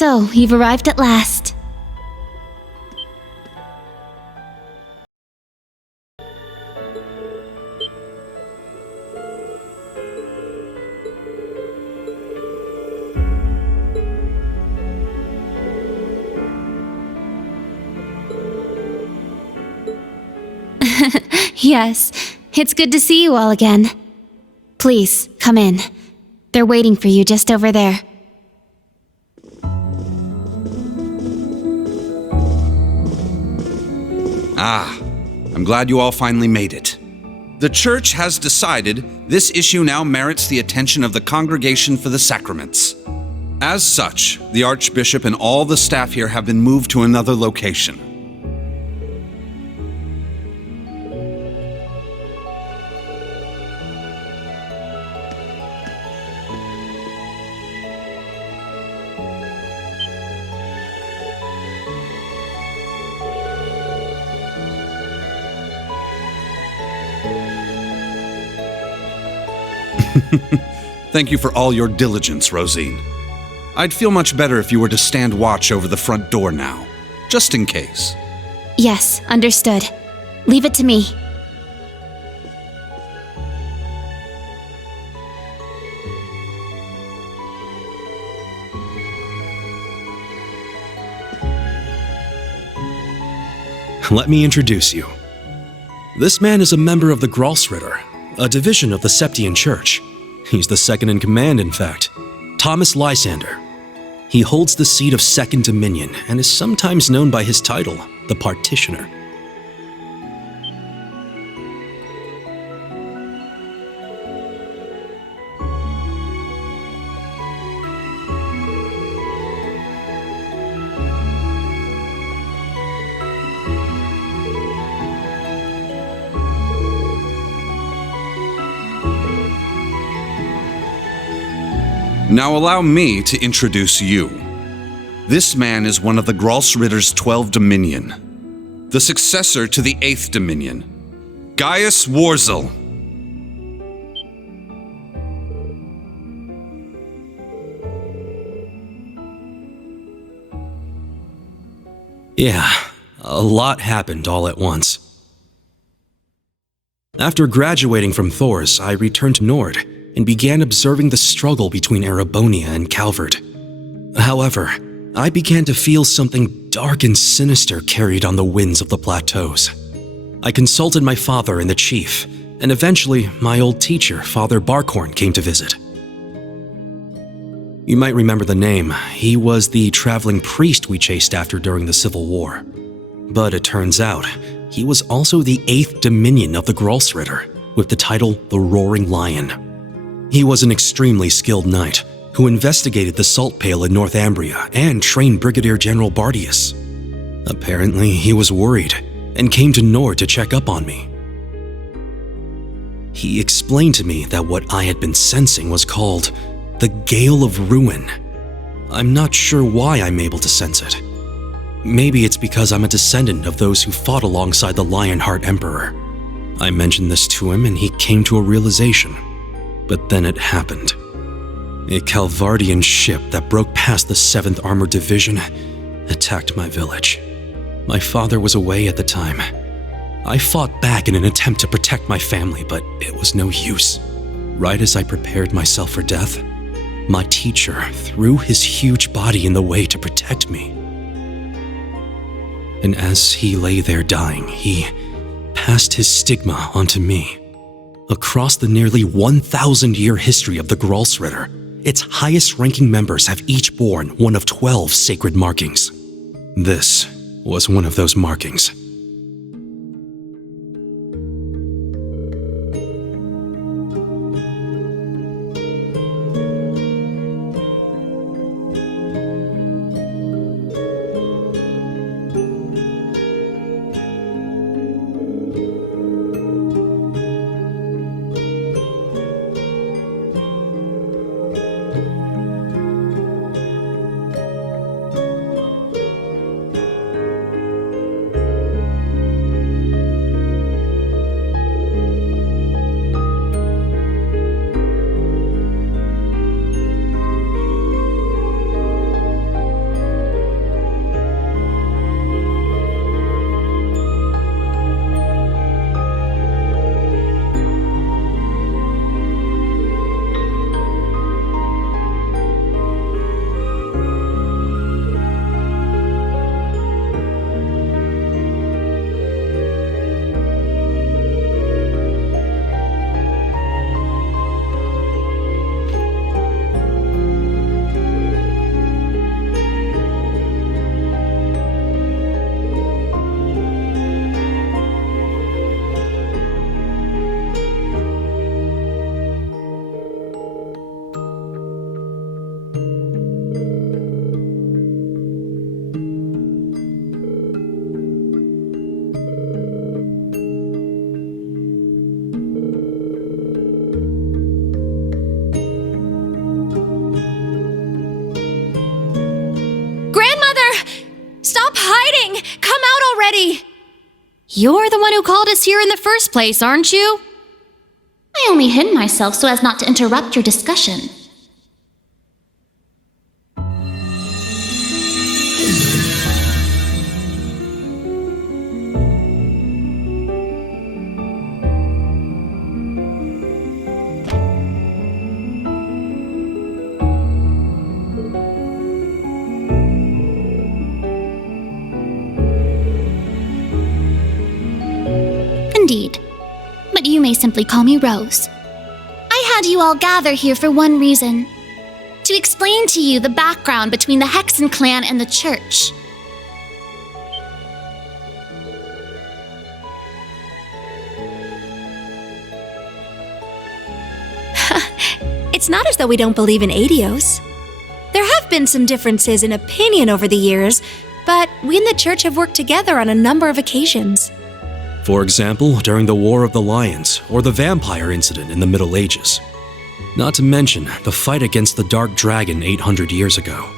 So, you've arrived at last. Yes, it's good to see you all again. Please, come in. They're waiting for you just over there. I'm glad you all finally made it. The church has decided this issue now merits the attention of the Congregation for the Sacraments. As such, the Archbishop and all the staff here have been moved to another location. Thank you for all your diligence, Rosine. I'd feel much better if you were to stand watch over the front door now, just in case. Yes, understood. Leave it to me. Let me introduce you. This man is a member of the Gralsritter, a division of the Septian Church. He's the second in command, in fact. Thomas Lysander. He holds the seat of Second Dominion and is sometimes known by his title, the Partitioner. Now allow me to introduce you. This man is one of the Gralsritter's 12 Dominion, the successor to the 8th Dominion, Gaius Warzel. Yeah, a lot happened all at once. After graduating from Thors, I returned to Nord and began observing the struggle between Erebonia and Calvert. However, I began to feel something dark and sinister carried on the winds of the plateaus. I consulted my father and the chief, and eventually my old teacher, Father Barkhorn, came to visit. You might remember the name. He was the traveling priest we chased after during the Civil War. But it turns out, he was also the 8th Dominion of the Gralsritter, with the title the Roaring Lion. He was an extremely skilled knight who investigated the Salt Pale in Northumbria and trained Brigadier General Bardius. Apparently, he was worried and came to Nord to check up on me. He explained to me that what I had been sensing was called the Gale of Ruin. I'm not sure why I'm able to sense it. Maybe it's because I'm a descendant of those who fought alongside the Lionheart Emperor. I mentioned this to him and he came to a realization. But then it happened. A Calvardian ship that broke past the 7th Armored Division attacked my village. My father was away at the time. I fought back in an attempt to protect my family, but it was no use. Right as I prepared myself for death, my teacher threw his huge body in the way to protect me. And as he lay there dying, he passed his stigma onto me. Across the nearly 1,000-year history of the Gralsritter, its highest-ranking members have each borne one of 12 sacred markings. This was one of those markings. already! You're the one who called us here in the first place, aren't you? I only hid myself so as not to interrupt your discussion. Indeed. But you may simply call me Rose. I had you all gather here for one reason. To explain to you the background between the Hexen clan and the church. It's not as though we don't believe in Adios. There have been some differences in opinion over the years, but we and the church have worked together on a number of occasions. For example, during the War of the Lions or the vampire incident in the Middle Ages. Not to mention the fight against the Dark Dragon 800 years ago.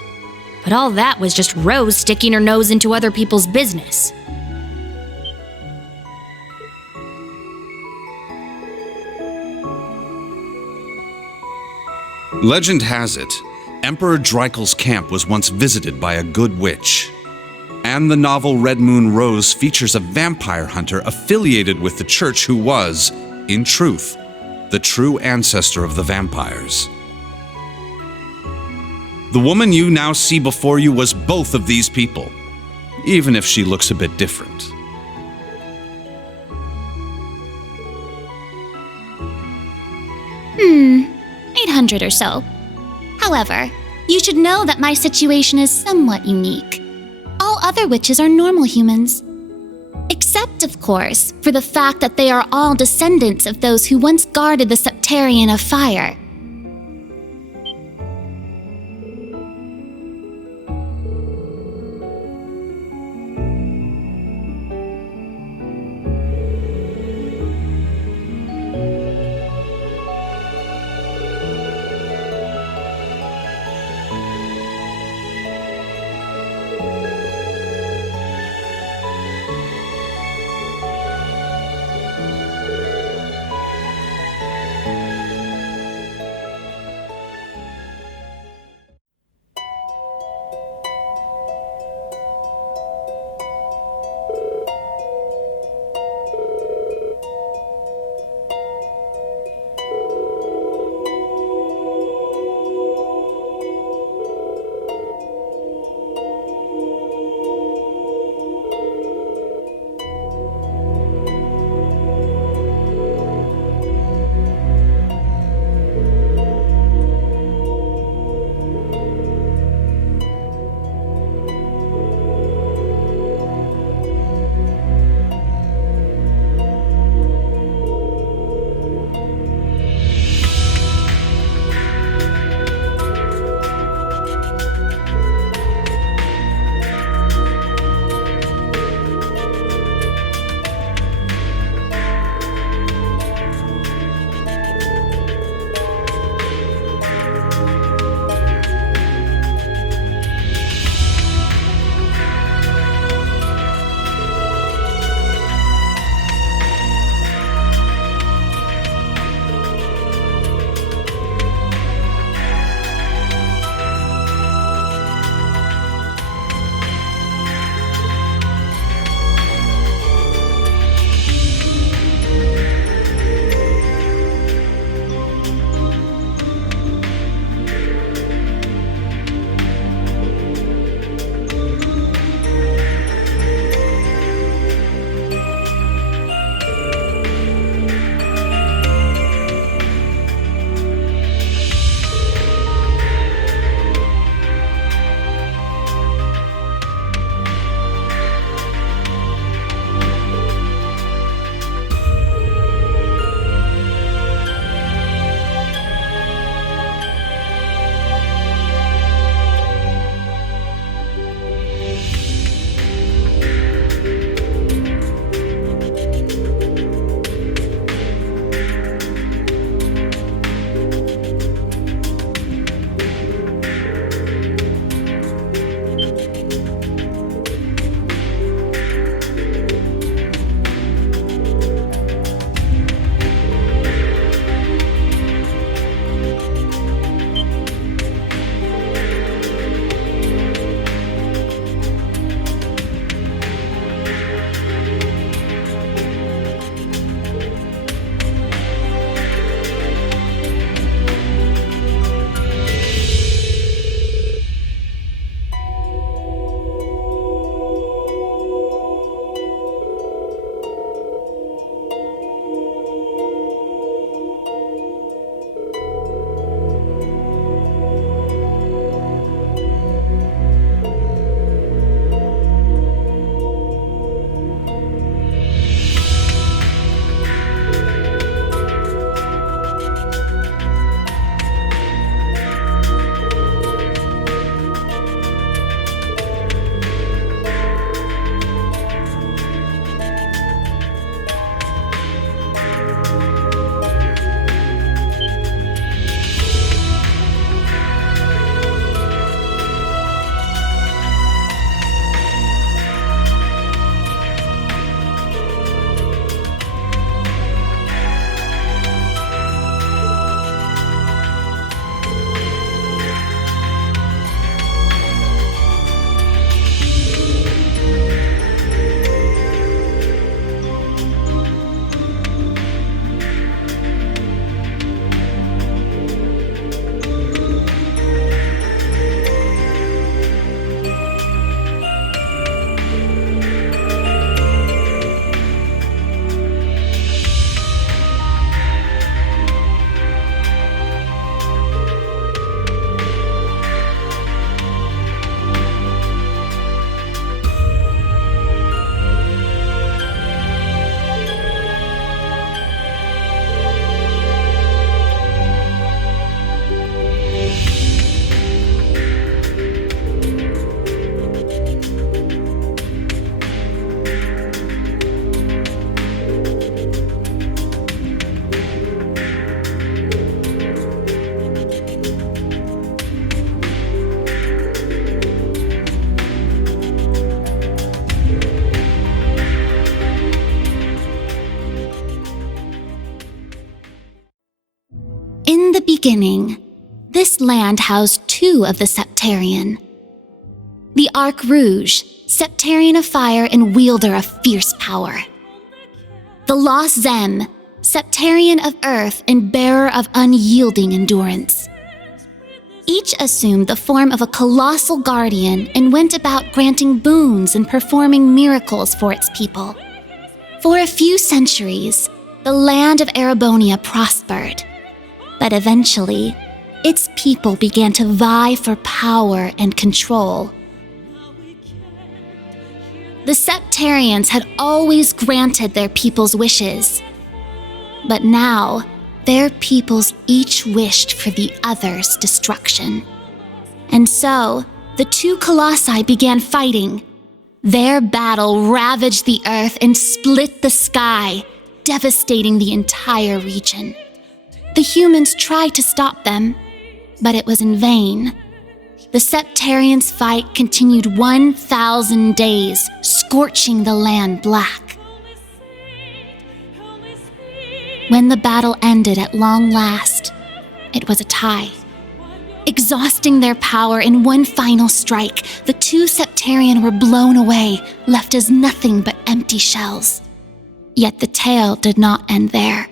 But all that was just Rose sticking her nose into other people's business. Legend has it, Emperor Dreikel's camp was once visited by a good witch. And the novel Red Moon Rose features a vampire hunter affiliated with the church who was, in truth, the true ancestor of the vampires. The woman you now see before you was both of these people, even if she looks a bit different. Hmm, 800 or so. However, you should know that my situation is somewhat unique. All other witches are normal humans. Except, of course, for the fact that they are all descendants of those who once guarded the Septarian of Fire. beginning, this land housed two of the Septarian. The Arc Rouge, Septarian of fire and wielder of fierce power. The Lost Zem, Septarian of earth and bearer of unyielding endurance. Each assumed the form of a colossal guardian and went about granting boons and performing miracles for its people. For a few centuries, the land of Erebonia prospered, but eventually, its people began to vie for power and control. The Septarians had always granted their people's wishes, but now their peoples each wished for the other's destruction. And so, the two colossi began fighting. Their battle ravaged the earth and split the sky, devastating the entire region. The humans tried to stop them, but it was in vain. The Septarians' fight continued 1,000 days, scorching the land black. When the battle ended at long last, it was a tie. Exhausting their power in one final strike, the two Septarian were blown away, left as nothing but empty shells. Yet the tale did not end there.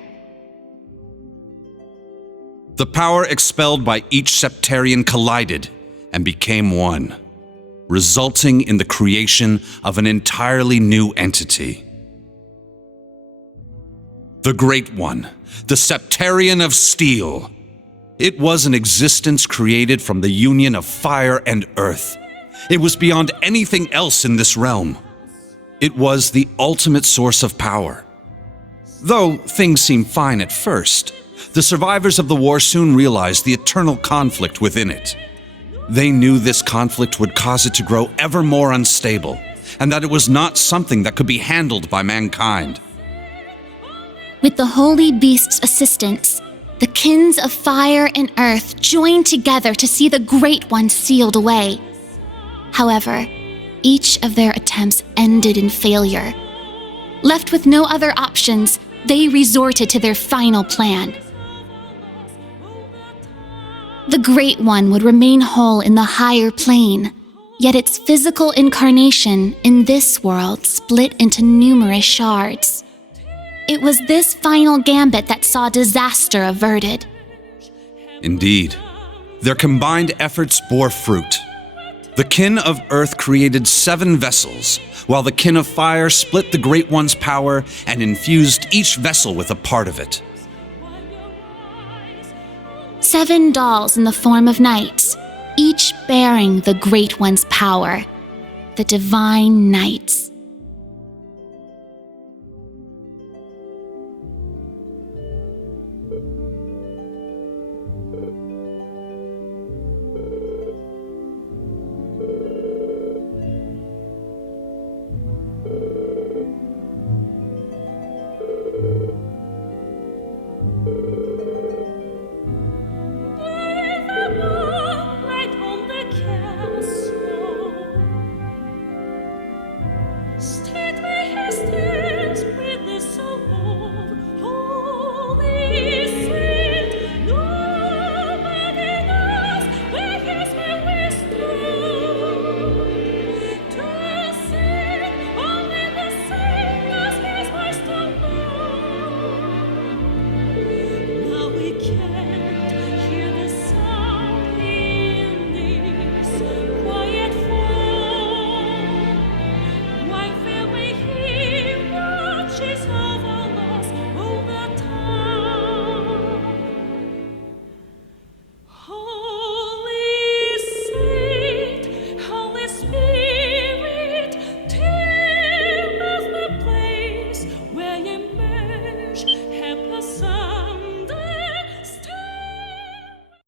The power expelled by each Septarian collided and became one, resulting in the creation of an entirely new entity. The Great One, the Septarian of Steel. It was an existence created from the union of fire and earth. It was beyond anything else in this realm. It was the ultimate source of power. Though things seemed fine at first, the survivors of the war soon realized the eternal conflict within it. They knew this conflict would cause it to grow ever more unstable, and that it was not something that could be handled by mankind. With the Holy Beast's assistance, the kins of fire and earth joined together to see the Great One sealed away. However, each of their attempts ended in failure. Left with no other options, they resorted to their final plan. The Great One would remain whole in the higher plane, yet its physical incarnation in this world split into numerous shards. It was this final gambit that saw disaster averted. Indeed, their combined efforts bore fruit. The kin of Earth created 7 vessels, while the kin of Fire split the Great One's power and infused each vessel with a part of it. 7 dolls in the form of knights, each bearing the Great One's power, the Divine Knights.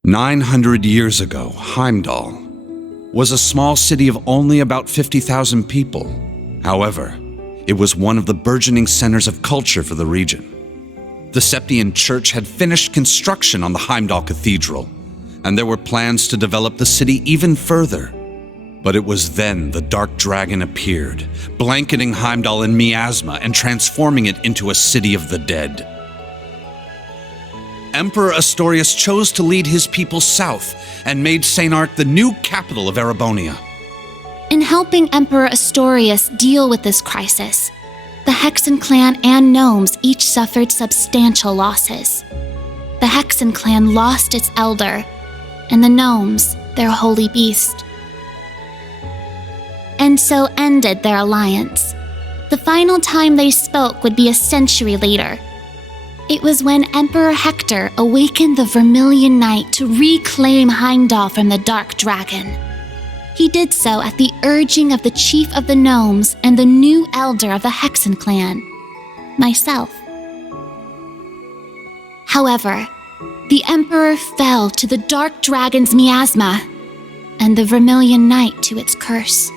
"900 years ago, Heimdall was a small city of only about 50,000 people. However, it was one of the burgeoning centers of culture for the region. The Septian Church had finished construction on the Heimdall Cathedral, and there were plans to develop the city even further. But it was then the Dark Dragon appeared, blanketing Heimdall in miasma and transforming it into a city of the dead. Emperor Astorius chose to lead his people south and made St. Ark the new capital of Erebonia. In helping Emperor Astorius deal with this crisis, the Hexen clan and gnomes each suffered substantial losses. The Hexen clan lost its elder, and the gnomes their holy beast. And so ended their alliance. The final time they spoke would be a century later. It was when Emperor Hector awakened the Vermilion Knight to reclaim Heimdall from the Dark Dragon. He did so at the urging of the chief of the gnomes and the new elder of the Hexen clan, myself. However, the Emperor fell to the Dark Dragon's miasma, and the Vermilion Knight to its curse.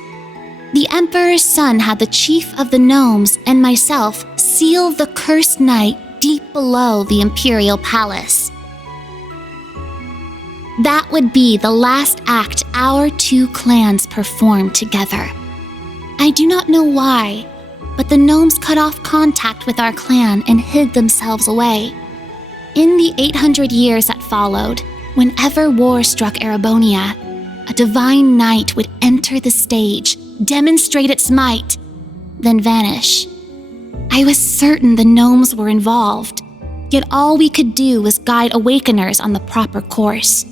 The Emperor's son had the chief of the gnomes and myself seal the cursed knight deep below the Imperial Palace. That would be the last act our two clans performed together. I do not know why, but the gnomes cut off contact with our clan and hid themselves away. In the 800 years that followed, whenever war struck Erebonia, a divine knight would enter the stage, demonstrate its might, then vanish. I was certain the gnomes were involved, yet all we could do was guide awakeners on the proper course.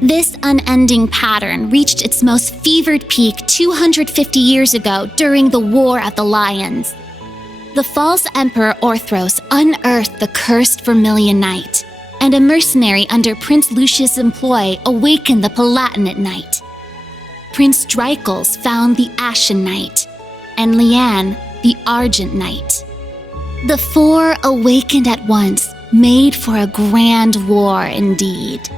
This unending pattern reached its most fevered peak 250 years ago during the War of the Lions. The false Emperor Orthros unearthed the cursed Vermilion Knight, and a mercenary under Prince Lucius' employ awakened the Palatinate Knight. Prince Dreichels found the Ashen Knight, and Liane the Argent Knight. The four awakened at once, made for a grand war indeed.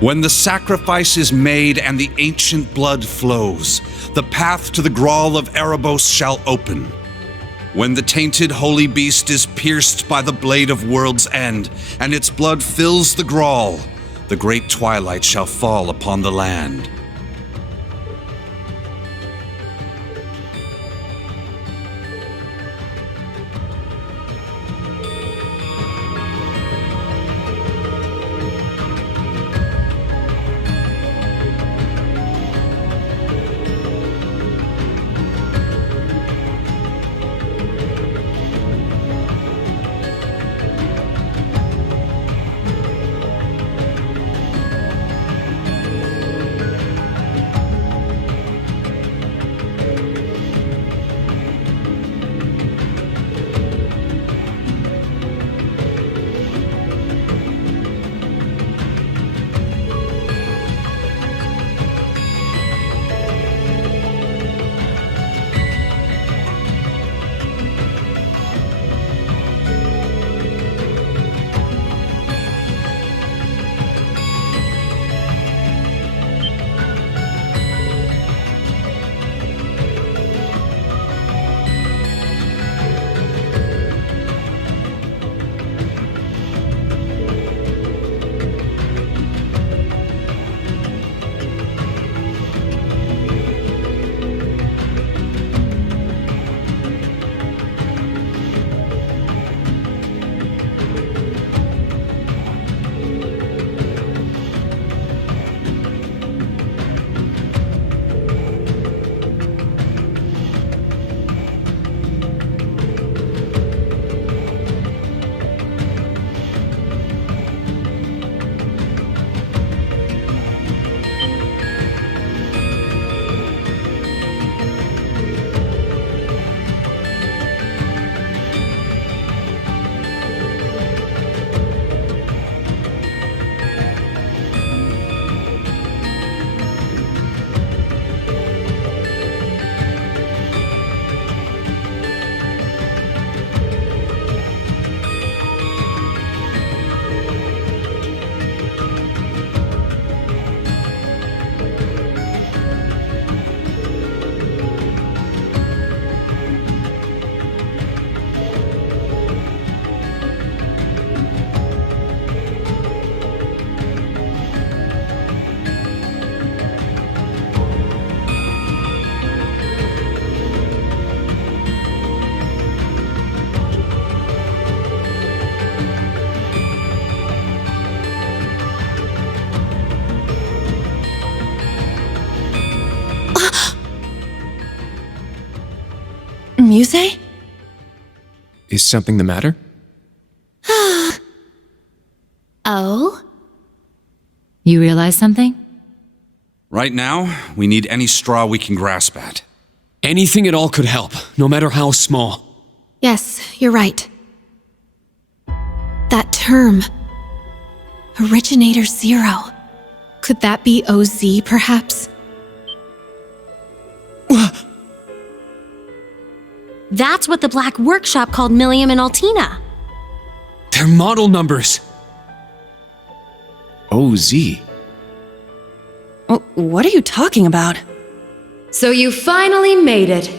When the sacrifice is made and the ancient blood flows, the path to the Grawl of Erebos shall open. When the tainted holy beast is pierced by the blade of World's End, and its blood fills the Grawl, the great twilight shall fall upon the land. Muse? Is something the matter? Oh? You realize something? Right now, we need any straw we can grasp at. Anything at all could help, no matter how small. Yes, you're right. That term, Originator Zero. Could that be OZ, perhaps? That's what the Black Workshop called Millium and Altina. They're model numbers. OZ. What are you talking about? So you finally made it.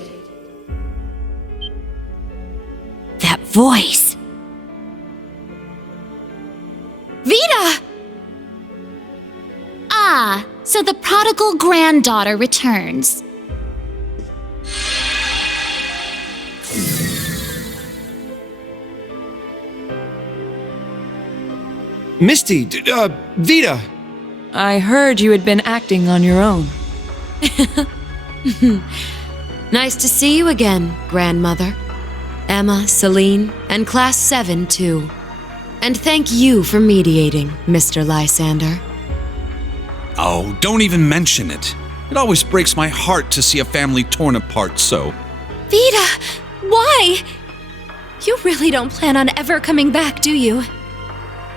That voice! Vita! Ah, so the prodigal granddaughter returns. Misty, Vita! I heard you had been acting on your own. Nice to see you again, Grandmother. Emma, Celine, and Class 7, too. And thank you for mediating, Mr. Lysander. Oh, don't even mention it. It always breaks my heart to see a family torn apart so. Vita! Why? You really don't plan on ever coming back, do you?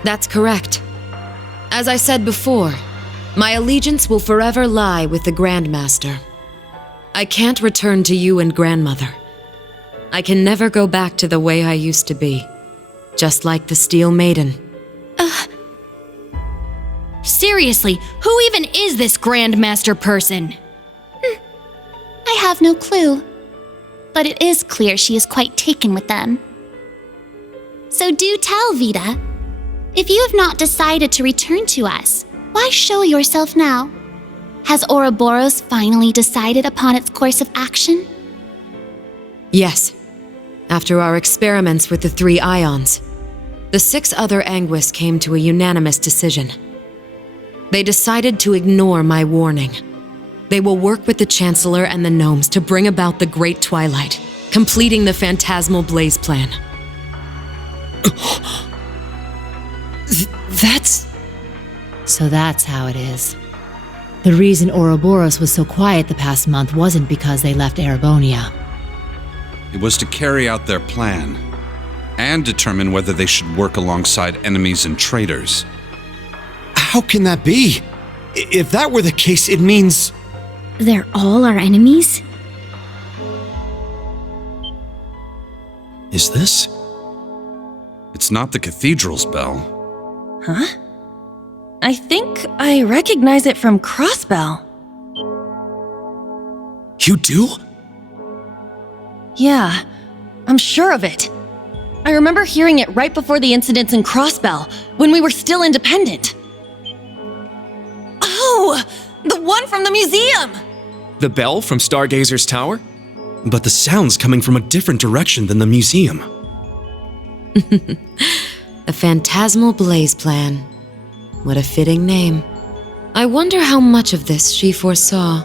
That's correct. As I said before, my allegiance will forever lie with the Grandmaster. I can't return to you and Grandmother. I can never go back to the way I used to be. Just like the Steel Maiden. Seriously. Seriously, who even is this Grandmaster person? I have no clue. But it is clear she is quite taken with them. So do tell, Vita. If you have not decided to return to us, why show yourself now? Has Ouroboros finally decided upon its course of action? Yes. After our experiments with the 3 ions, the 6 other Anguis came to a unanimous decision. They decided to ignore my warning. They will work with the Chancellor and the Gnomes to bring about the Great Twilight, completing the Phantasmal Blaze plan. So that's how it is. The reason Ouroboros was so quiet the past month wasn't because they left Erebonia. It was to carry out their plan and determine whether they should work alongside enemies and traitors. How can that be? If that were the case, it means... They're all our enemies? Is this? It's not the cathedral's bell. Huh? I think I recognize it from Crossbell. You do? Yeah, I'm sure of it. I remember hearing it right before the incidents in Crossbell, when we were still independent. Oh! The one from the museum! The bell from Stargazer's Tower? But the sound's coming from a different direction than the museum. The Phantasmal Blaze Plan. What a fitting name. I wonder how much of this she foresaw.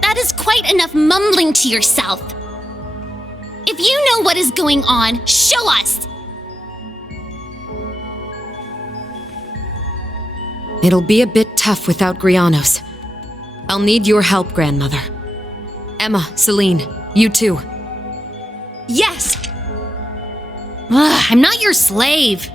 That is quite enough mumbling to yourself. If you know what is going on, show us! It'll be a bit tough without Grianos. I'll need your help, Grandmother. Emma, Celine, you too. Yes! Ugh, I'm not your slave.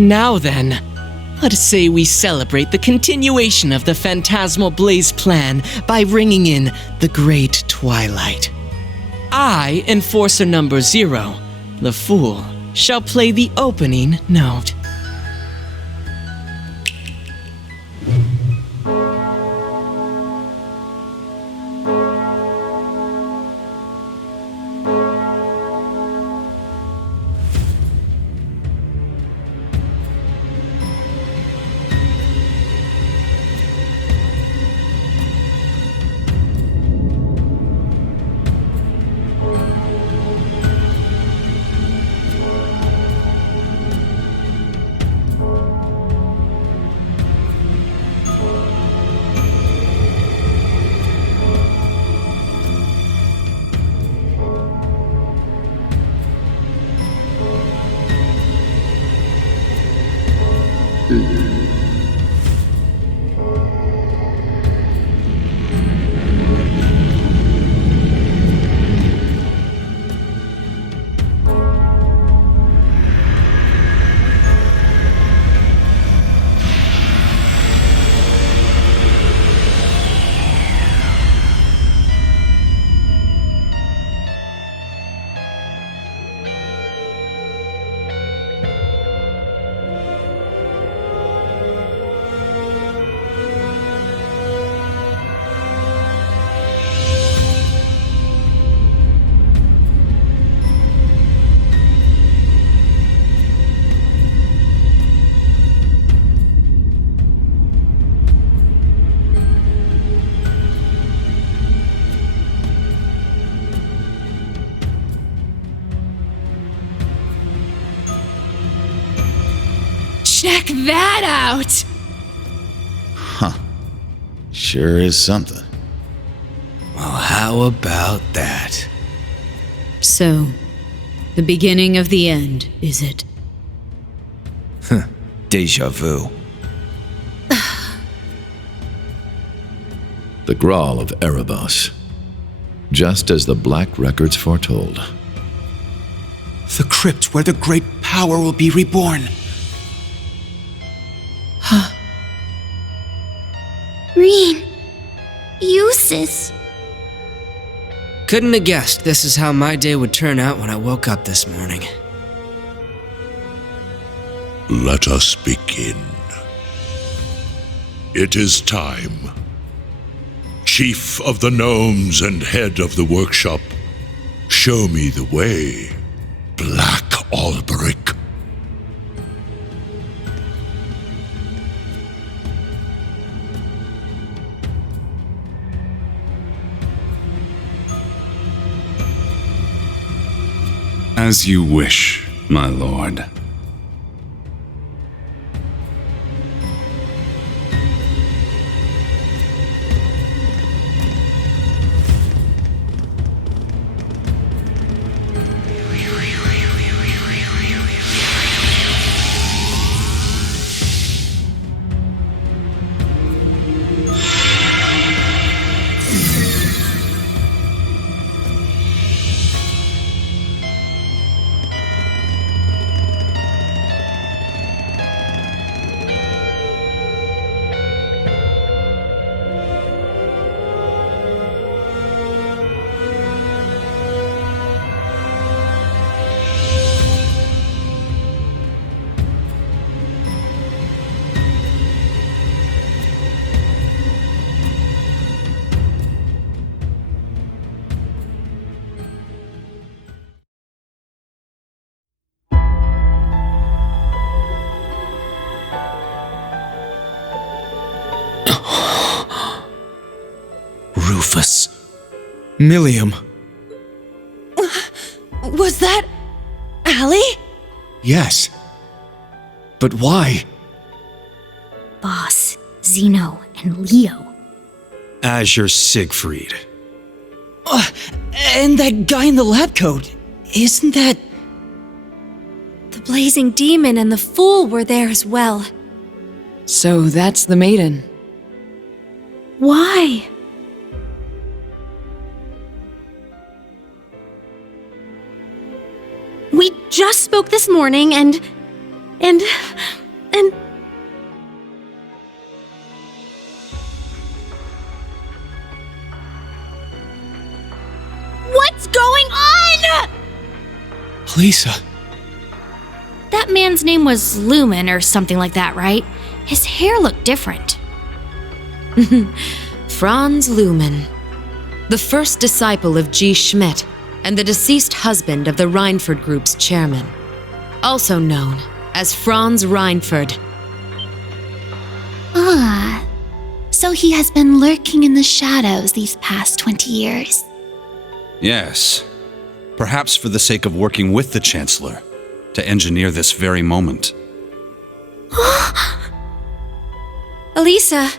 Now then, let us say we celebrate the continuation of the Phantasmal Blaze plan by ringing in the Great Twilight. I, Enforcer number 0, the Fool, shall play the opening note. Check that out! Huh. Sure is something. Well, how about that? So, the beginning of the end, is it? Deja vu. The Graal of Erebos. Just as the Black Records foretold. The crypt where the great power will be reborn. Reen. Eustace. Couldn't have guessed this is how my day would turn out when I woke up this morning. Let us begin. It is time. Chief of the Gnomes and head of the workshop, show me the way, Black Alberic. As you wish, my lord. Rufus. Millium. Was that Allie? Yes. But why? Boss, Zeno, and Leo. Azure Siegfried. And that guy in the lab coat. Isn't that... The blazing demon and the fool were there as well. So that's the maiden. Why? We just spoke this morning and... What's going on?! Lisa. That man's name was Lumen or something like that, right? His hair looked different. Franz Lumen, the first disciple of G. Schmidt and the deceased husband of the Reinford Group's chairman, also known as Franz Reinford. Ah, so he has been lurking in the shadows these past 20 years. Yes. Perhaps for the sake of working with the Chancellor to engineer this very moment. Elisa!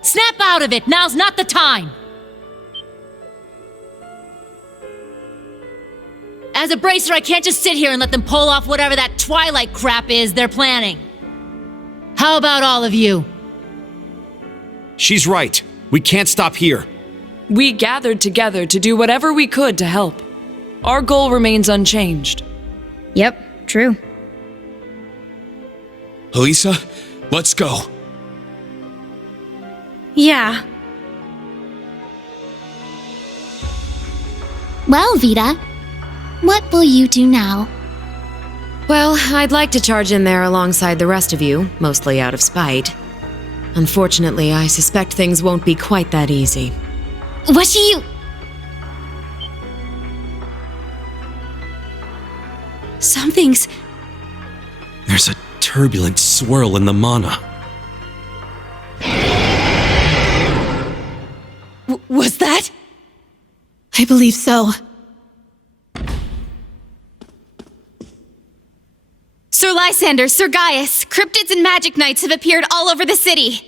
Snap out of it! Now's not the time! As a bracer, I can't just sit here and let them pull off whatever that Twilight crap is they're planning. How about all of you? She's right. We can't stop here. We gathered together to do whatever we could to help. Our goal remains unchanged. Yep, true. Elisa, let's go. Yeah. Well, Vita, what will you do now? Well, I'd like to charge in there alongside the rest of you, mostly out of spite. Unfortunately, I suspect things won't be quite that easy. What do you... Something's... There's a turbulent swirl in the mana. Was that? I believe so. Sir Lysander, Sir Gaius, cryptids and magic knights have appeared all over the city.